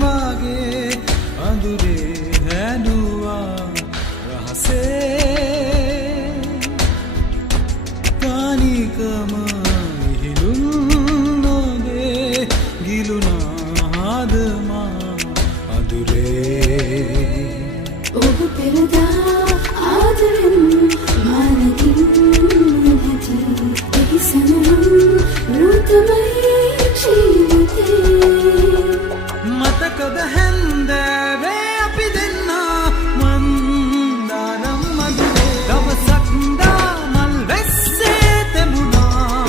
වාගේ අඳුරේ හැදුවා රහසේ තනිකම ඉහිලුම් නොගේ ගිලුණා හදමා අඳුරේ ඔබ පෙරදා ආදරෙන් මානකින් නැති එහි සමරුම් රුතමයි ජීවිතේ මතකද හැන්දෑවේ අපි දෙන්නා මන්දාරම් මදුරේ දවසක් දාමල් වැස්සේ තෙමුණා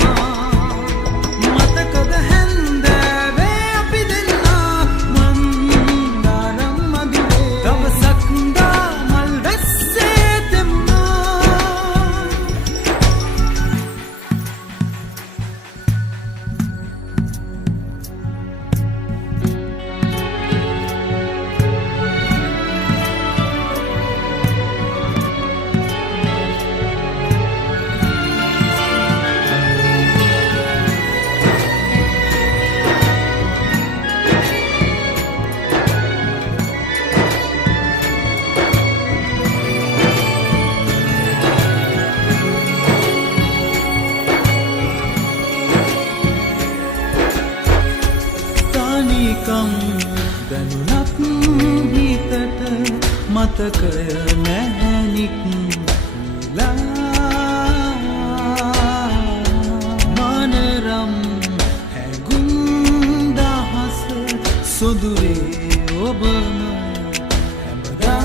මතකද හැන්දෑවේ අපි දෙන්නා මන්දාරම් මදුරේ දවසක් දාමල් වැස්සේ තෙමුණා තනිකම් දැනුණත් හිතට මතකය නැහැනික් මනරම් හැගුම් දහස සොදුරේ ඔබම හැමදා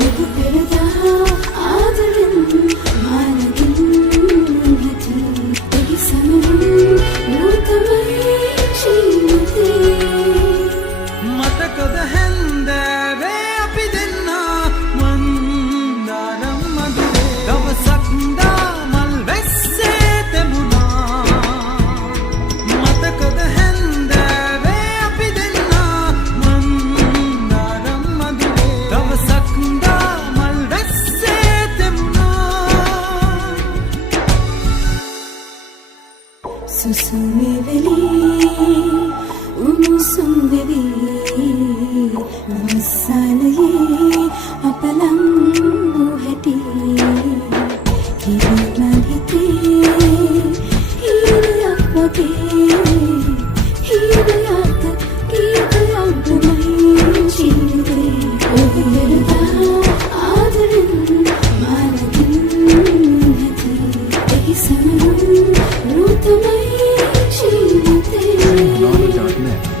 ඔබ පෙරදා ආදරෙන් මානකින් නැති එහි සමරුම් රුතමයි ජීවිතේ මතකද හැන්දෑවේ අපි දෙන්නා මන්දාරම් මදුරේ දවසක් දාමල් වැස්සේ තෙමුණා මතකද හැන්දෑවේ අපි දෙන්නා මන්දාරම් මදුරේ දවසක් දාමල් වැස්සේ තෙමුණා සුසුමේ වෙලී උණුසුම් වෙවි වස්සාලයේ අපලං නොහැටි හිරිමන් හිතේ හිරියක් වගේ හිරියක් ගීතයක් තමයි ජීවිතේ ඔබ පෙරදා ආදරෙන් මානකින් නැති එහි සමරුම් රුතමයි ජීවිතේ Knowledge.net